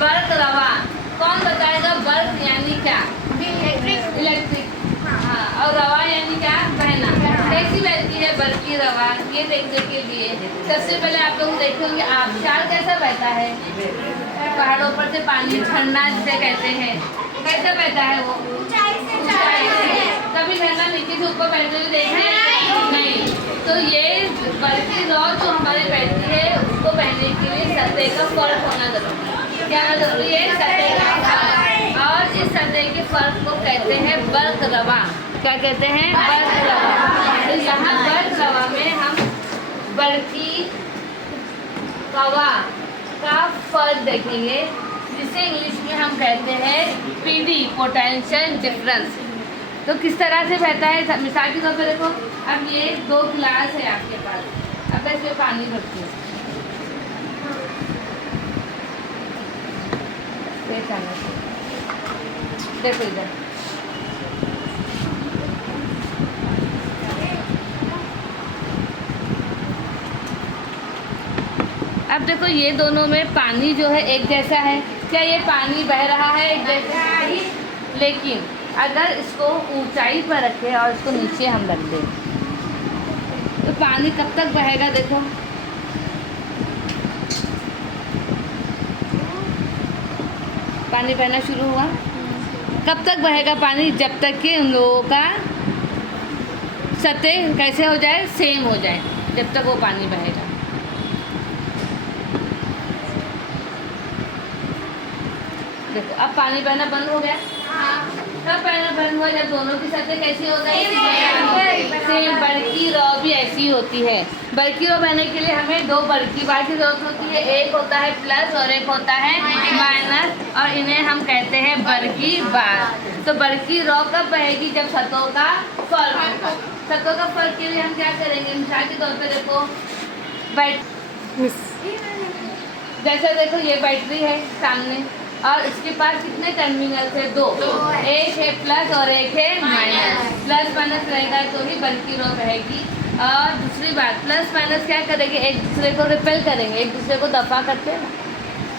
Bulk रवा, कौन बताएगा बल्क यानी क्या? इलेक्ट्रिक। हाँ, और रवा यानी क्या? बहना। कैसी बहती है बल्कि रवा, ये देखने के लिए सबसे पहले आप लोग देखे होंगे आबशार कैसा बहता है। पहाड़ों पर से पानी झरना जिसे कहते हैं, कैसा बहता है वो? ऊंचाई से। कभी झरना नीचे से ऊपर बहते हुए देखा है? नहीं। तो ये बल्कि रवा जो हमारे बहती है उसको बहने के लिए सतह का फर्क होना जरूरी है। क्या जरूरी है? सतह का फर्क। और इस सतह के फर्क को कहते हैं बल्क रवा। क्या कहते हैं? बल्क रवा। तो यहाँ बल्क रवा में हम बल्कि रवा का फर्क देखेंगे, जिसे इंग्लिश में हम कहते हैं पीडी, पोटेंशियल डिफरेंस। तो किस तरह से बहता है, मिसाल के तौर पर देखो, अब ये 2 गिलास है आपके पास, अब मैं इसमें पानी भरती हूँ, देखो इधर, अब देखो ये दोनों में पानी जो है एक जैसा है। क्या ये पानी बह रहा है एक जैसा ही? लेकिन अगर इसको ऊंचाई पर रखें और इसको नीचे हम रख दें तो पानी कब तक बहेगा? देखो पानी बहना शुरू हुआ, कब तक बहेगा पानी? जब तक कि उन लोगों का सतह कैसे हो जाए? सेम हो जाए, जब तक वो पानी बहेगा। देखो अब पानी बहना बंद हो गया। कब बहना बंद हुआ? जब दोनों की सतह कैसी हो गई? सेम। बल्कि रॉ भी ऐसी होती है। बल्कि रॉ बहने के लिए हमें 2 बल्कि बार की जरूरत होती है, एक होता है प्लस और एक होता है माइनस, और इन्हें हम कहते हैं बल्कि बार। तो बल्कि रॉ कब बहेगी? जब सतहों का फर्क होगा। सतहों का फर्क के लिए हम क्या करेंगे? मिसाल के तौर पर देखो, जैसे देखो ये बैटरी है सामने और इसके पास कितने टर्मिनल है? 2। एक है प्लस और एक है माइनस। प्लस माइनस रहेगा तो ही बल्कि रॉ रहेगी। और दूसरी बात, प्लस माइनस क्या करेंगे? एक दूसरे को रिपेल करेंगे, एक दूसरे को दफा करते हैं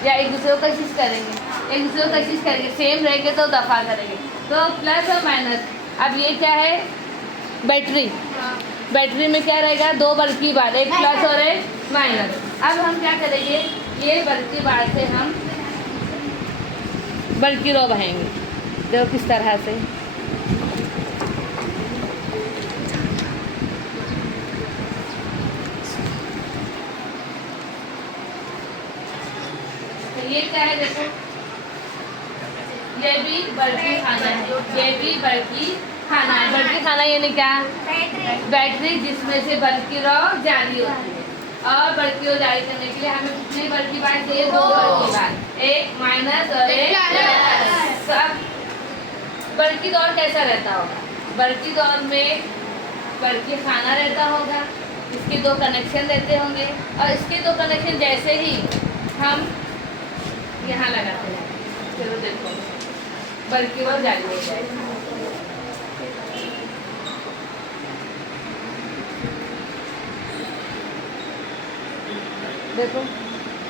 या एक दूसरे को कशिश करेंगे, एक दूसरे को कशिश करेंगे, सेम रहेंगे तो दफा करेंगे। तो प्लस और माइनस। अब ये क्या है? बैटरी। बैटरी में क्या रहेगा? 2 बल्कि बार, एक प्लस और एक माइनस। अब हम क्या करेंगे? ये बल्कि बार से हम बल्कि रॉ बहेंगे। देखो किस तरह से, तो ये क्या है? देखो ये भी बल्कि खाना है, ये भी बल्कि खाना है। बल्कि खाना यानी क्या? बैटरी, जिसमें से बल्कि रॉ जारी होती है। और बल्कि रॉ जारी करने के लिए हमें कितनी बल्कि बार चाहिए? 2 बल्कि बार, एक माइनस और एक प्लस। अब बल्कि दौर कैसा रहता होगा? बल्कि दौर में बल्कि खाना रहता होगा, इसके 2 कनेक्शन रहते होंगे, और इसके 2 कनेक्शन जैसे ही हम यहाँ लगाते हैं, चलो देखो बल्कि वो जारी हो जाएगा। देखो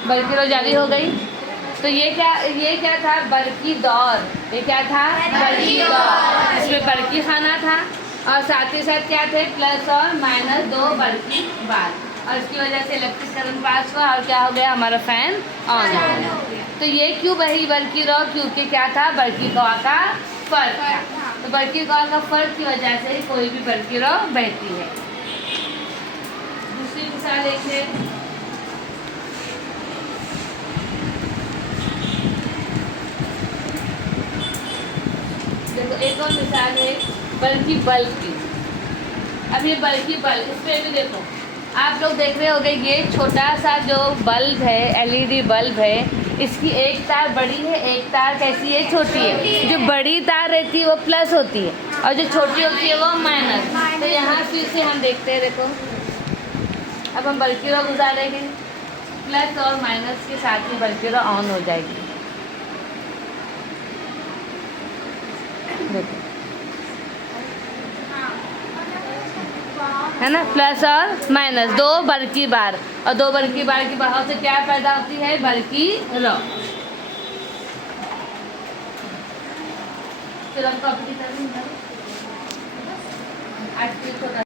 बल्कि वो जारी हो गई। तो ये क्या था? बल्कि दौर। ये क्या था? बल्कि दौर। इसमें बल्कि खाना था और साथ ही साथ क्या थे? प्लस और माइनस 2 बल्कि बार, और इसकी वजह से इलेक्ट्रिक करंट पास हुआ और क्या हो गया? हमारा फैन ऑन हो गया। तो ये क्यों बही बल्कि रॉ? क्योंकि क्या था? बल्कि गौ का फर्क था। तो बल्कि गौ का फर्क की वजह से ही कोई भी बल्कि रॉ बहती है। दूसरी मिसाल देखिए, देखो एक और मिसाल है बल्कि बल्ब की। अब ये बल्कि बल्ब, इस पर भी देखो, आप लोग देख रहे होंगे ये छोटा सा जो बल्ब है, एलईडी बल्ब है, इसकी एक तार बड़ी है, एक तार कैसी है? छोटी है। जो बड़ी तार रहती है वो प्लस होती है और जो छोटी होती है वो माइनस। तो यहाँ फिर से हम देखते हैं, देखो अब हम बल्कि रॉ गुजारेंगे, प्लस और माइनस के साथ ही बल्कि रॉ ऑन हो जाएगी। देखो है ना, प्लस और माइनस 2 बल्कि बार, और 2 बल्कि बार की बहाव से क्या पैदा होती है? बल्कि रॉ। फिर हम कॉपी की तरफ 8 क्लिक होगा।